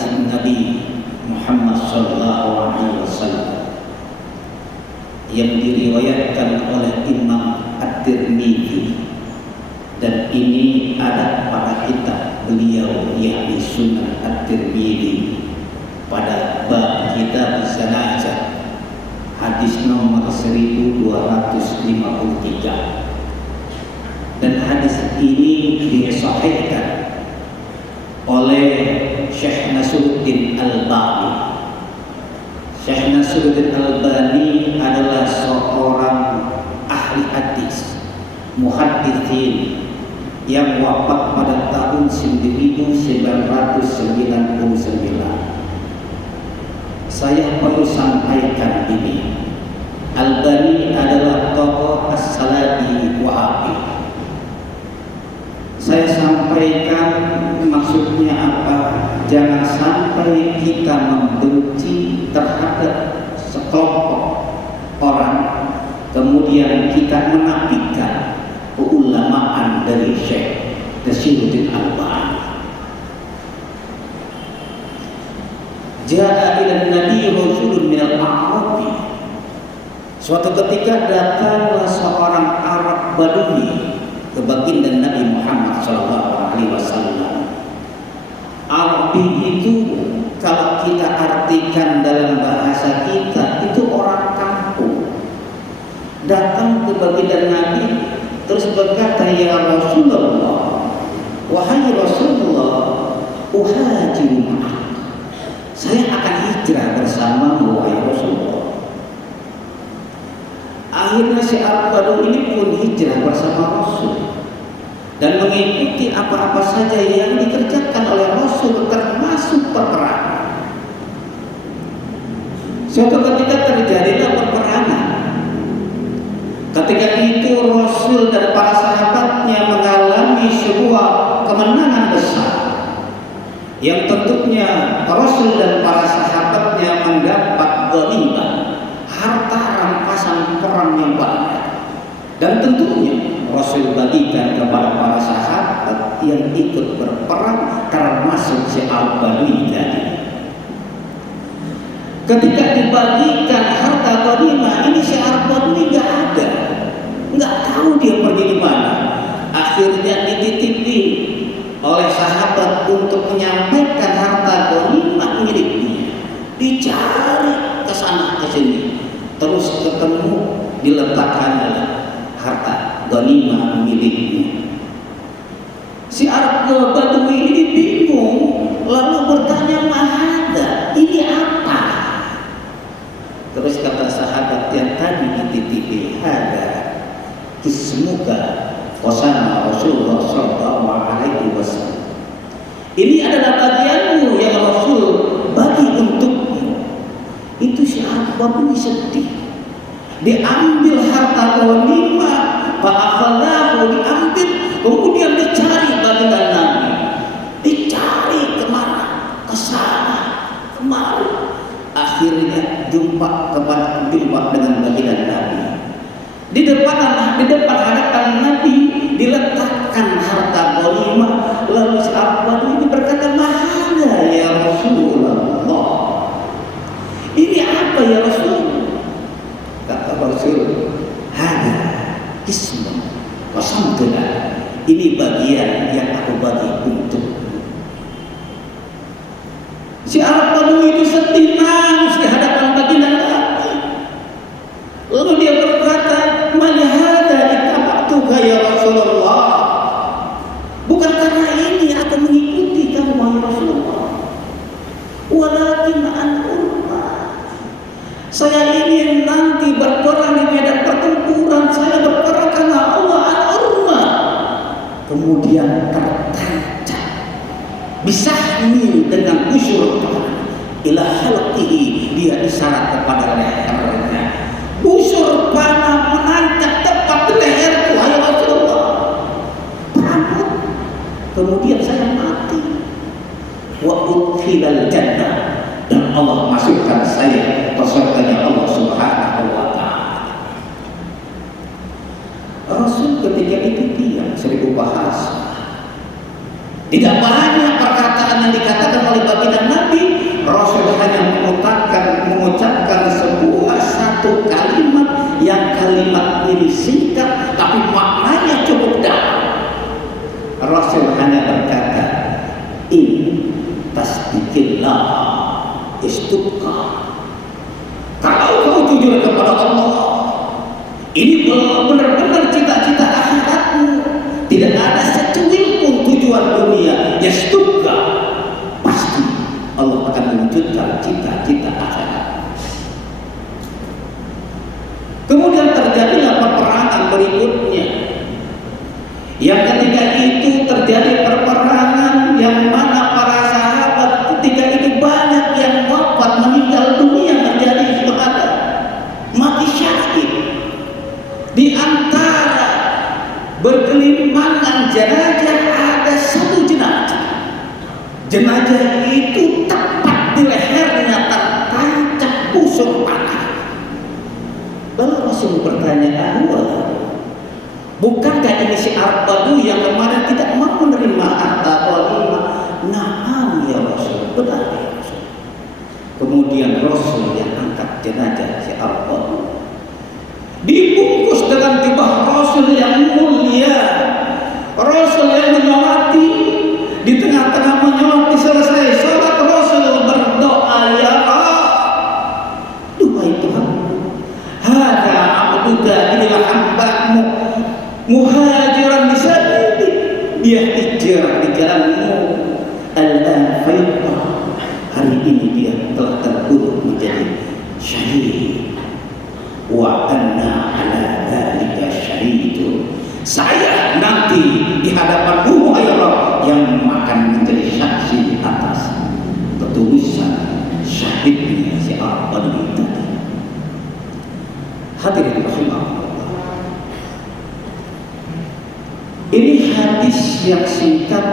hadis Nabi Muhammad SAW yang diriwayatkan oleh Imam At-Tirmidzi, dan ini ada pada kitab beliau yakni Sunan At-Tirmidzi pada bab kitab Zanazah hadis nomor 1253, dan hadis ini disahihkan oleh Syekh Nasruddin Albani. Syekh Nasruddin Albani adalah seorang ahli hadis, muhadditsin yang wafat pada tahun 1999. Saya perlu sampaikan ini. Albani adalah tokoh as-salafi wahabi. Saya sampaikan maksudnya apa? Jangan sampai kita membenci terhadap sekelompok orang, kemudian kita menafikan keulamaan dari Syekh Nasruddin Albani. Ja'a ila Nabi Rasulun minal A'rabi. Suatu ketika datanglah seorang Arab Badui ke baginda Nabi Muhammad SAW. Arabi itu kalau kita artikan dalam bahasa kita itu orang kampung. Datang ke baginda Nabi terus berkata, ya Rasulullah, wahai Rasulullah, uhajiru ma'ak, saya akan hijrah bersamamu wahai Rasulullah. Akhirnya si Arab Badui ini pun hijrah bersama Rasul dan mengikuti apa-apa saja yang dikerjakan oleh Rasul, termasuk peperangan. Suatu ketika terjadilah peperangan. Ketika itu Rasul dan para sahabatnya mengalami sebuah kemenangan besar, yang tentunya Rasul dan para sahabatnya mendapat ghanimah, harta rampasan perang yang banyak, dan tentunya Rasul bagikan kepada para sahabat yang ikut berperang, termasuk si Al-Badui tadi. Ketika dibagikan harta ghanimah ini, si Al-Badui nggak ada, nggak tahu dia pergi di mana. Akhirnya dititipi oleh sahabat untuk menyampaikan harta ghanimah miliknya. Dicari ke sana ke sini, terus ketemu diletakkan harta ghanimah miliknya. Si Arab Badui ini bingung, lalu bertanya, "Mahada, ini apa?" Terus kata sahabat yang tadi dititipi, "Hada ismuka qasama Rasulullah sallallahu alaihi wasallam." Ini adalah bagianmu yang Rasul bagi untukmu. Itu si Arab Badui sedih. Diambil harta ghanimah, fa'akhalahu, diambil, kemudian dicari baginda Nabi, dicari kemana, ke sana, kemari. Akhirnya jumpa dengan baginda Nabi. Di depan hadapan Nabi diletakkan harta ghanimah. Lalu sahabat ini berkata, "Mahada ya Rasulullah, ini apa ya Rasul?" Kata Rasul, "Hada ismun qasamtuna, ini bagian yang aku bagi untuk." Si Arab Badui itu sedih, nangis di hadapan baginda Nabi. Lalu dia berkata, "Man hadza ittaba'tuka ya Rasulullah?" Bukan karena ini aku mengikuti kamu wahai Rasulullah. Walakin an urma. Saya ingin nanti berperang di medan pertempuran. Saya berperang karena Allah, an urma. Kemudian tertancap bisahmi dengan busur ila halqihi, dia isyarat kepada lehernya. Busur panah menancap tepat di leherku wahai Rasulullah. Panut. Kemudian saya mati. Wa udkhilal jannah, dan Allah masukkan saya ke surganya Allah Subhanahu wa ta'ala. Rasul ketika itu diam, 1000 bahasa. Tidak banyak perkataan yang dikatakan oleh baginda Nabi, hanya mengucapkan sebuah satu kalimat yang kalimat ini singkat tapi maknanya cukup dalam. Rasul hanya berkata, in tasdikillah istuqa. Kalau kau jujur kepada Allah, ini benar-benar cita-cita akhiratmu, tidak ada secuil pun tujuan dunia, ya istuqa, pasti Allah akan mewujudkan cita-cita akhirat. Kemudian terjadilah peperangan berikutnya. Yang ketiga itu terjadi peperangan yang mana para sahabat ketika itu banyak yang wafat, meninggal dunia, menjadi syuhada, mati syahid. Di antara bergelimangan jenazah ada satu jenazah. Jenazah itu tepat di lehernya tertancap busur panah. Lalu Rasul bertanya, bukankah ini si Arbadu yang kemarin tidak mau menerima harta ghanimah? Na'am ya Rasul, benar ya Rasul. Kemudian Rasul yang angkat jenazah si Arbadu, dibungkus dengan tibah Rasul yang mulia. Rasul yang menyolati, di tengah-tengah menyolati selesai salat Rasul berdoa, ya Allah, duhai Tuhan, hada abduka, inilah hambamu, muhajiran bisabili, dia hijrah di jalanmu, al-an fayqa, hari ini dia telah terbunuh menjadi syahid, wa anna ala dzalika syahidun, saya nanti di hadapanmu ya Allah yang akan menjadi saksi atas ketulusan syahidnya si Arbadu tadi. Hadirin rahimahullah, ini hadis yang singkat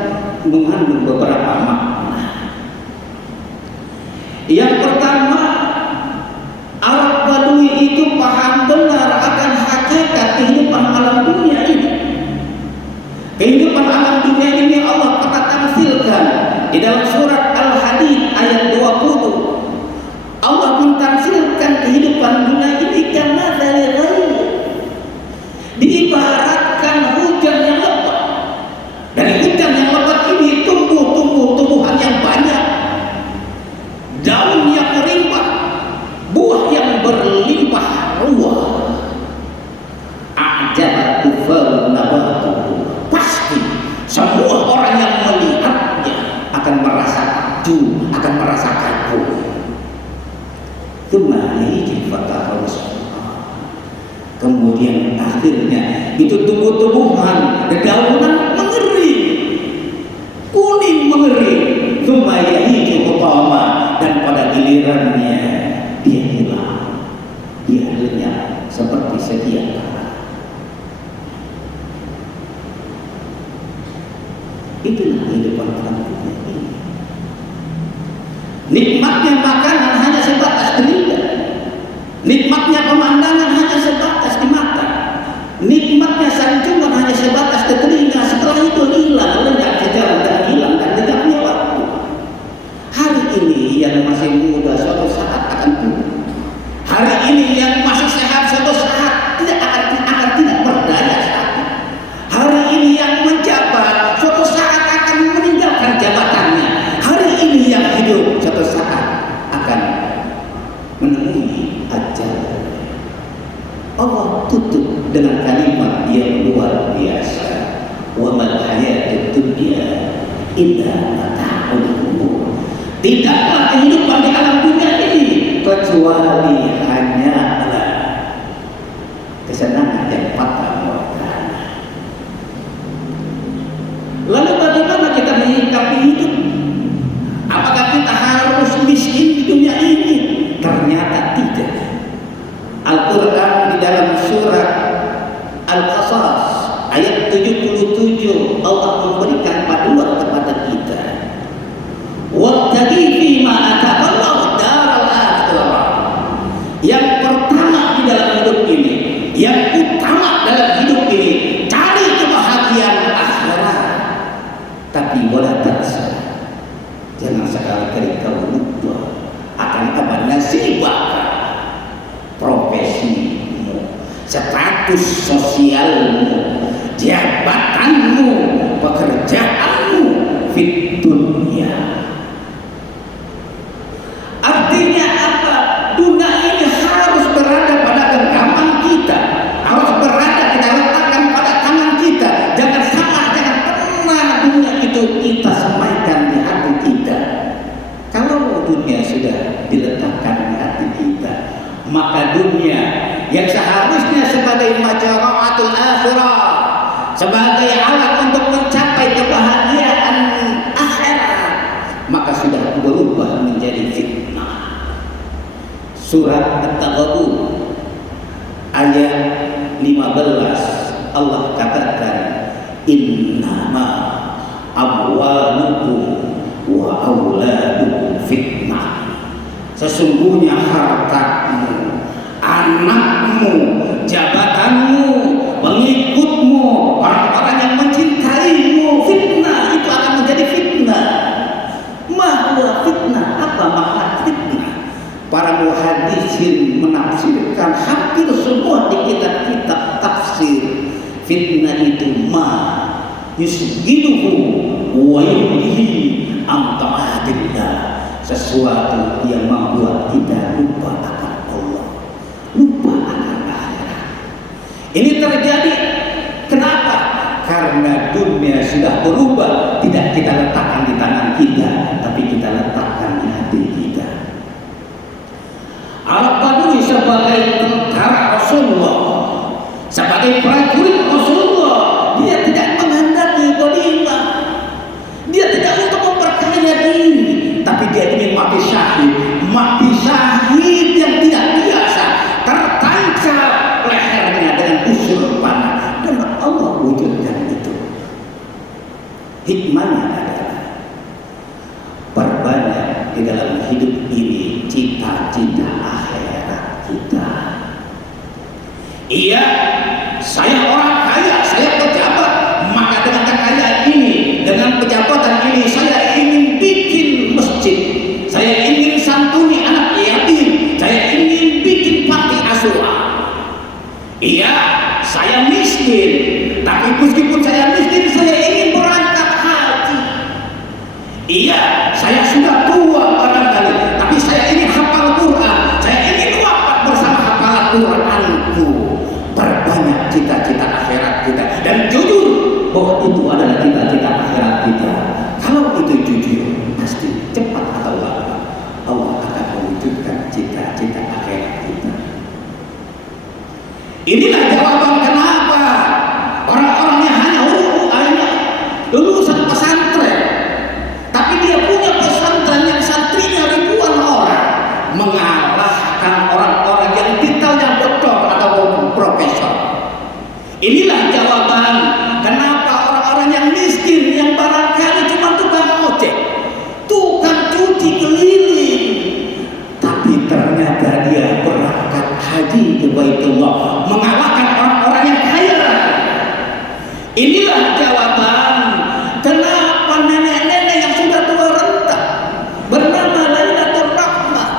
mengandung beberapa makna. Yang pertama, Arab Badui itu paham benar akan hakikat kehidupan alam dunia ini. Kehidupan alam dunia ini Allah pernah tamsilkan di dalam surat Al-Hadid ayat 20. Allah mentamsilkan kehidupan dunia ini karena dari ghaib, diibaratkan hujan yang lebat. Dari hujan yang lebat ini tumbuhan yang banyak, daun yang merimpah, buah yang berlimpah ruah. A'jaba kufarun nabatuhu, pasti semua orang yang melihatnya akan merasa takjub, akan merasa kagum. Kemudian akhirnya itu tumbuh-tumbuhan, dedaunan mengering, kuning mengering, dan pada gilirannya dia hilang, dia lenyap seperti sedia kala. Itulah kehidupan alam dunia ini. Nikmatnya makanan hanya sebatas di lidah, nikmatnya pemandangan hanya sebatas di mata, nikmatnya sanjungan hanya sebatas di telinga. Setelah itu hilang, lenyap sejalan dan hilang dan lenyapnya waktu. Hari ini yang masih muda suatu saat akan tua. Hari ini yang masih sehat suatu saat akan tidak berdaya sakit. Hari ini yang menjabat suatu saat akan meninggalkan jabatannya. Hari ini yang hidup suatu saat akan menemui ajal. Allah tutup dengan kalimat yang luar biasa, wa mal hayatud dunya illa mata'ul ghurur. Tidaklah kehidupan di alam dunia ini kecuali hanyalah kesenangan yang fana. Lalu bagaimana kita menyikapi hidup? Apakah kita harus miskin di dunia ini? Ternyata tidak. Al-Quran di dalam surat Al-Qasas ayat 77 Allah memberikan paduan kepada kita. Wabtaghi fima ataqallahu daral akhirah. Yang pertama di dalam hidup ini, yang utama dalam hidup ini, cari kebahagiaan akhirat. Tapi wala tansa, jangan sekali-kali kau lupa nasibah, profesimu, status sosialmu, jabatanmu, pekerjaanmu fit dunia. Artinya apa? Dunia ini harus berada pada genggaman kita, harus berada kita letakkan pada tangan kita. Jangan salah, jangan pernah dunia itu kita semaikan di hati kita. Kalau dunia sudah diletakkan di hati kita, maka dunia yang seharusnya sebagai majara'atul akhirah, sebagai alat untuk mencapai kebahagiaan akhirat, maka sudah berubah menjadi fitnah. Surat At-Taghabun ayat 15 Allah katakan, innama amwalukum wa auladukum fitnah. Sesungguhnya hartamu, anakmu, jabatanmu, pengikutmu, orang-orang yang mencintaimu, fitnah. Itu akan menjadi fitnah. Mahwa fitnah, apa makna fitnah? Para muhaddisin menafsirkan hampir semua di kitab-kitab tafsir. Fitnah itu ma yusgiduhu wa yulihi am ta'atillah, sesuatu yang membuat kita lupa akan Allah, lupa akan akhirat. Ini terjadi kenapa? Karena dunia sudah berubah, tidak kita letakkan di tangan kita, tapi kita letakkan di hati kita. Al-Badui sebagai tentara Rasulullah, sebagai prajurit Rasulullah, dia tidak menghendaki ghanimah, dia tidak untuk memperkaya diri, tapi dia ingin mati syahid yang tidak biasa, tertancap lehernya dengan busur panah, dan Allah wujudkan itu. Hikmahnya adalah perbanyak di dalam hidup ini cita-cita akhirat kita. Iya, saya orang kaya, saya pejabat, maka dengan kekayaan ini, dengan pejabatan ini, saya ingin bikin masjid, saya ingin santuni anak yatim, saya ingin bikin panti asuhan. Iya, saya miskin, tapi meskipun saya miskin, saya ingin berangkat haji. Iya, saya sudah tua barangkali, tapi saya ingin hafal Quran, saya ingin wafat bersama hafalan Quranku. Perbanyak cita-cita akhirat kita, dan jujur bahwa itu adalah cita-cita akhirat kita. Kalau itu jujur, pasti cepat atau lambat Allah akan mewujudkan cita-cita akhirat kita. Inilah jawaban kenapa orang-orang yang hanya lulusan pesantren, tapi dia punya pesantren yang santrinya ribuan orang, mengalahkan orang-orang yang titelnya doktor atau profesor. Inilah jawaban kenapa orang-orang yang miskin, yang barangkali cuma tukang ojek, tukang cuci keliling, tapi ternyata dia berangkat haji ke Baitullah, mengalahkan orang-orang yang kaya. Inilah jawaban kenapa nenek-nenek yang sudah tua renta bernama Lailatul Rahmah,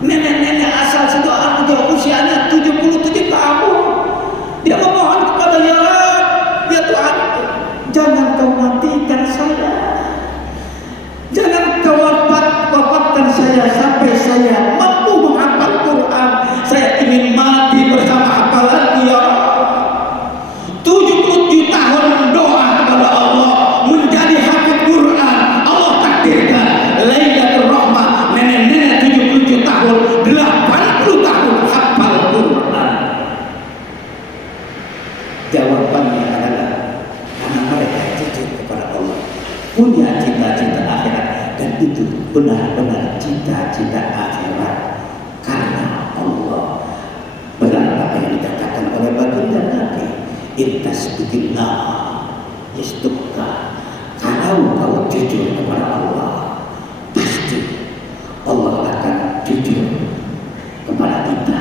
nenek-nenek asal Sidoarjo, usianya 77 tahun, dia memohon kepada Ya Rabb, ya Tuhan, jangan kau matikan saya, jangan kau wafatkan saya sampai saya mampu menghafal Quran. Saya ingin mati bersama hafalan Ya Rabb. 77 tahun doa kepada Allah menjadi hafid Quran. Allah takdirkan Lailatul Rahmah, nenek-nenek 77 tahun, 80 tahun hafal Quran. Jawabannya adalah karena mereka jujur kepada Allah, punya cita-cita akhirat, dan itu benar-benar cita-cita akhirat karena Allah. Benar apa yang dikatakan oleh baginda Nabi, intas bikinlah istukka. Kalau kau jujur kepada Allah, pasti Allah akan jujur kepada kita.